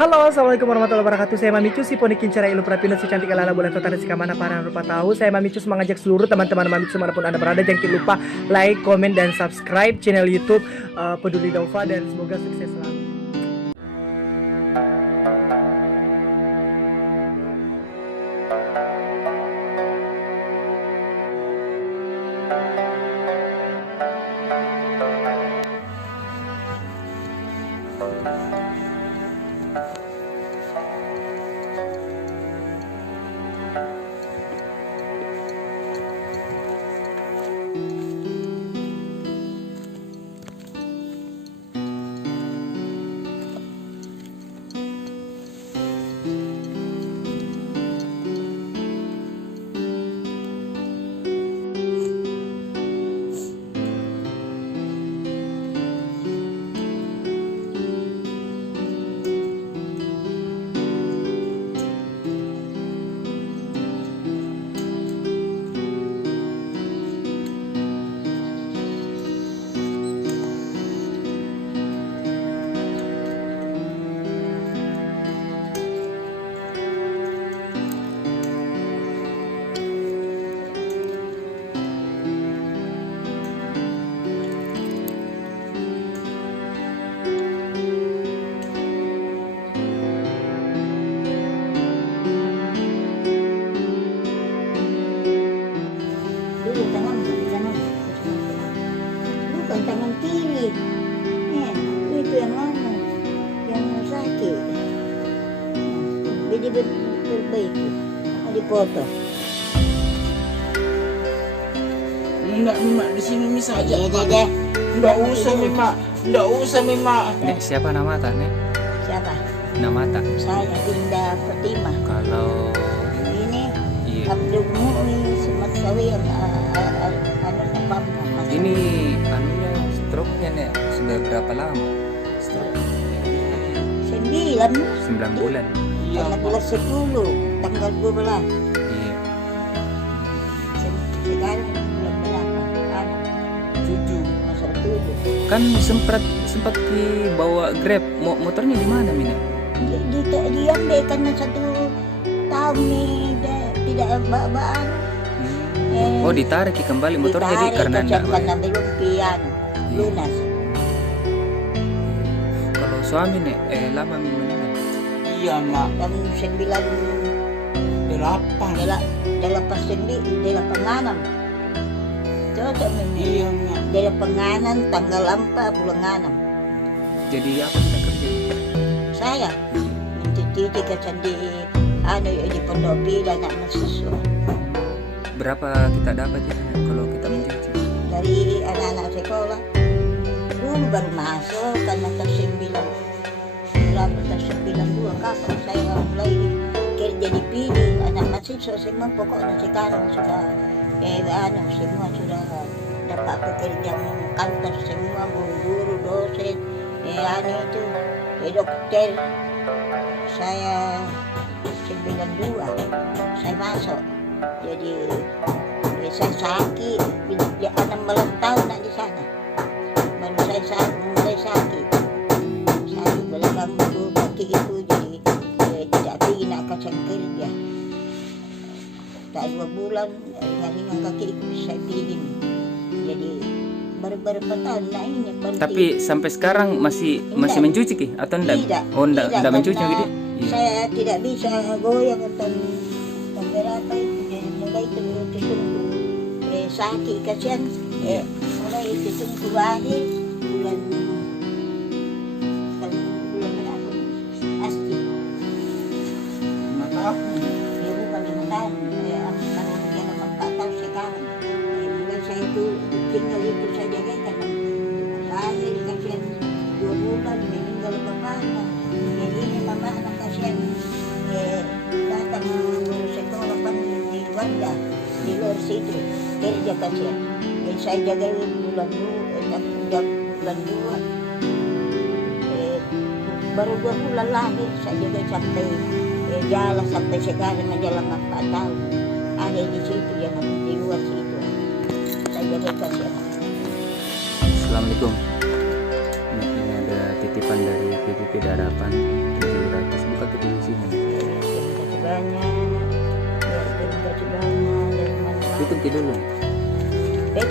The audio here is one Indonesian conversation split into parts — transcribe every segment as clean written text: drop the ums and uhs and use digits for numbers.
Halo, assalamualaikum warahmatullahi wabarakatuh. Saya Mami Cus, si ponikin cara ilu prapinut si cantik ala bulan total si kamana parang rupa tahu. Saya Mami Cus mengajak seluruh teman-teman Mami Cus dimanapun anda berada, jangan lupa like, komen, dan subscribe channel YouTube Peduli Dova, dan semoga sukses selalu. Bukan tangan kiri, itu yang mana, yang sakit. Jadi perbaiki, dipotong. Enggak Mima, di sini Mima saja. Deh. Enggak usah Mima, enggak usah Mima. Nek, siapa nama ta, Nek? Siapa? Nama ta? Saya Dinda Fatimah. Kalau Ini iya. Abdul Mu'min Sematsawi yang Ini anunya stroke-nya, Nek. Sudah berapa lama? Stroke 9 bulan. Iya, Tanggal bulan 10, tanggal 12. Iya. Sekarang bulan berapa? Anak 7. masuk 7. Kan sempat dibawa Grab. Motornya di mana, Mina? Diambil karena 1 tahun nih tidak baan. Oh, ditarik kembali motor jadi karena enggak. Karena belum piano lunas. Kalau suami, Nek, lama meninggal. Iya Mak, Tahun 8. 86. Cocok memang. Iya Mak. 86 tanggal 4 bulan 6. Jadi apa kita kerja? Saya mencuci kesan di di Pondok Bila anak mahasiswa. Berapa kita dapat itu, Nek, kalau kita mencuci? Dari anak-anak sekolah dulu baru masuk karena ter92 kapan saya mulai kerja dipilih anak mahasiswa semua, pokoknya sekarang sudah semua sudah dapat pekerjaan kantor semua, guru dosen itu dokter. Saya 92 saya masuk, jadi saya sakit, ya 16 tahun nak di sana. Baru saya mulai sakit belakang itu kaki itu, jadi tidak pergi nak kasih kerja. Tak 2 bulan jaringan kaki itu saya pergi. Jadi baru berapa tahun nak ini. Tapi sampai sekarang masih mencuci ki atau enggak? Oh, enggak mencuci gitu. Saya tidak bisa goyang atau berapa itu, jadi mulai itu sakit kasihan. Mulai itu akhir bulan berapa? Asti. 5 tahun. Ya bukan 5 tahun. Kalau dia 4 tahun sekarang. Mulai saya itu tinggal itu saja kan. Akhir kasihan 2 bulan meninggal bapaknya. Jadi ini mama anak kasihan. Datang sekolah kan di Wanda, di luar situ kerja kasihan. Jadi saya jaga bulan 2. Baru 2 bulan lagi saya jaga sampai jalan sampai sekarang jalan 4 tahun. Ada di situ, jangan di luar situ. Saya jaga kasihan. Assalamualaikum. Ini ada titipan dari PPP Darapan 700 katanya ya itu dikasih dana dari mana. Tutup ke dulu. Eh,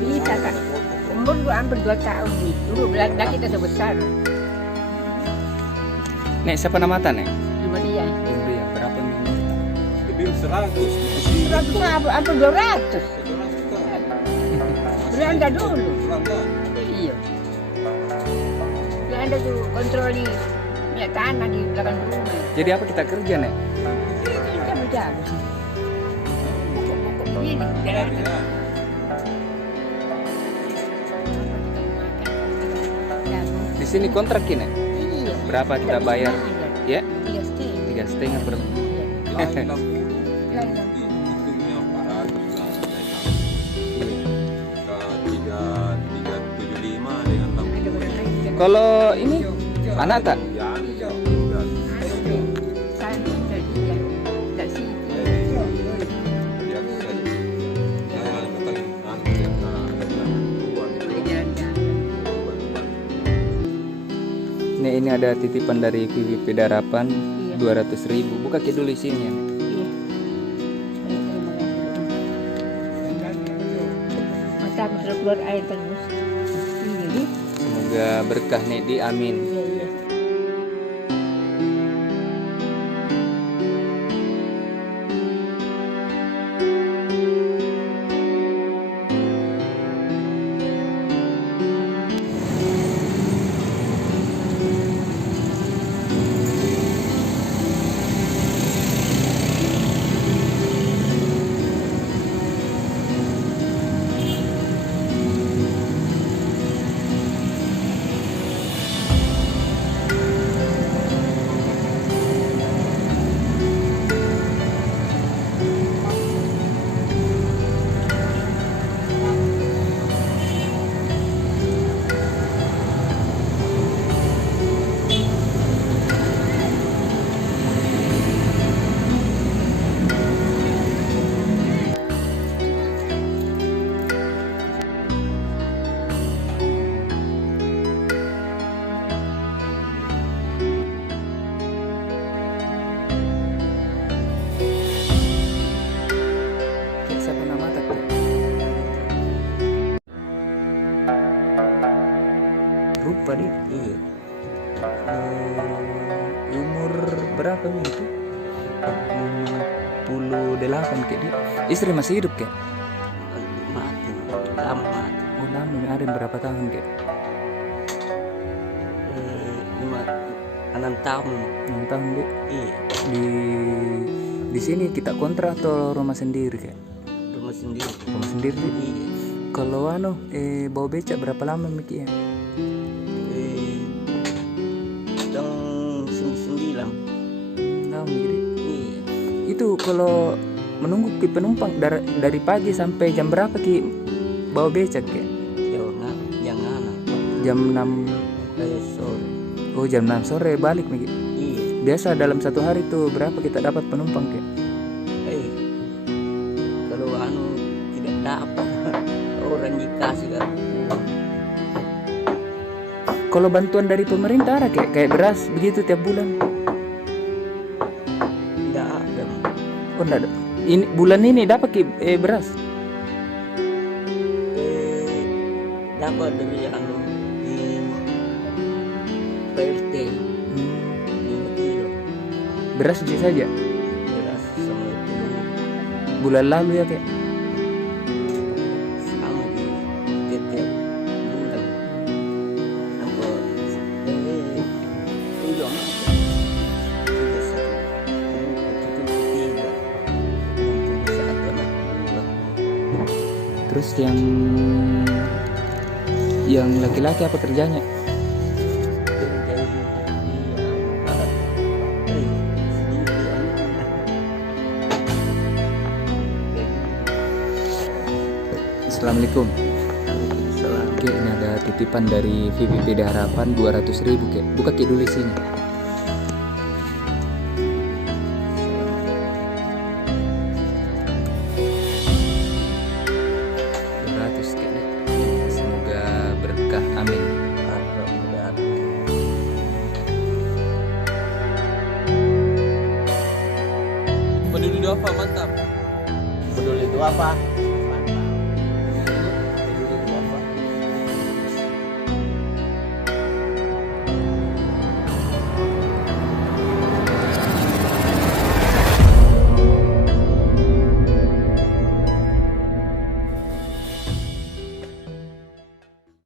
Bisa kan? Umur gua hampir 2 tahun nih. Dulu Belanda kita sebesar. Nek siapa nama Nek? Cuma dia. Indria berapa minggu? Lebih 100. 100 hampir 200. Belanda dulu. Iya. Belanda tuh kontroli minyak tanah di belakang rumah. Jadi apa kita kerja Nek? Kita berjalan sih. Pokok-pokok ini jalan. Di sini kontrak Nek? Iya. Berapa kita bayar? Ya? 3,5. 3,5 per Lain lah. Hitungnya 400 lah. Ke 375 dengan 60. Kalau ini anak tak? Ya, tinggal. Saya tinggal dia. Tak sih. Dia bisa. Jangan datang dia Nek ini ada titipan dari VVP Darapan Iya. 200.000. Buka ke dulu isinya. Iya. Masa aku sudah keluar air terus. Iya. Semoga berkah Nek di amin. Iya, iya. Siapa nama tak? Rupa dia. Iya. Umur berapa nih itu? 58 kayak dia. Istri masih hidup kayak? Mati. Lama mati. Oh lama nih, ada berapa tahun kayak? 6 tahun. 6 tahun dia. Iya. Di sini kita kontrak atau rumah sendiri kayak? Rumah sendiri. Rumah sendiri dia. Iya. Kalau bawa becak berapa lama Miki ya? Tahun 99. Lama gitu. Iya. Itu kalau menunggu ke penumpang dari pagi sampai jam berapa ki bawa becak kayak? Jangan. Jam 6. Sore. Oh jam 6 sore balik Miki. Iya. Biasa dalam satu hari tuh berapa kita dapat penumpang kayak? Kalau tidak dapat orang dikasih kan. Kalau bantuan dari pemerintah ada kayak beras begitu tiap bulan? Tidak ada. Oh enggak ada. Ini bulan ini dapat ki beras? Dapat dari di PRT 5 kilo Beras saja. beras sama telur Bulan lalu ya kayak? sama di tiap bulan. Apa? Udah tiga satu tiga satu anak dua. Terus yang laki-laki apa kerjanya? Assalamualaikum. Oke, ini ada titipan dari VVP Harapan 200.000 kek. Buka kek dulu sini. apa-apa.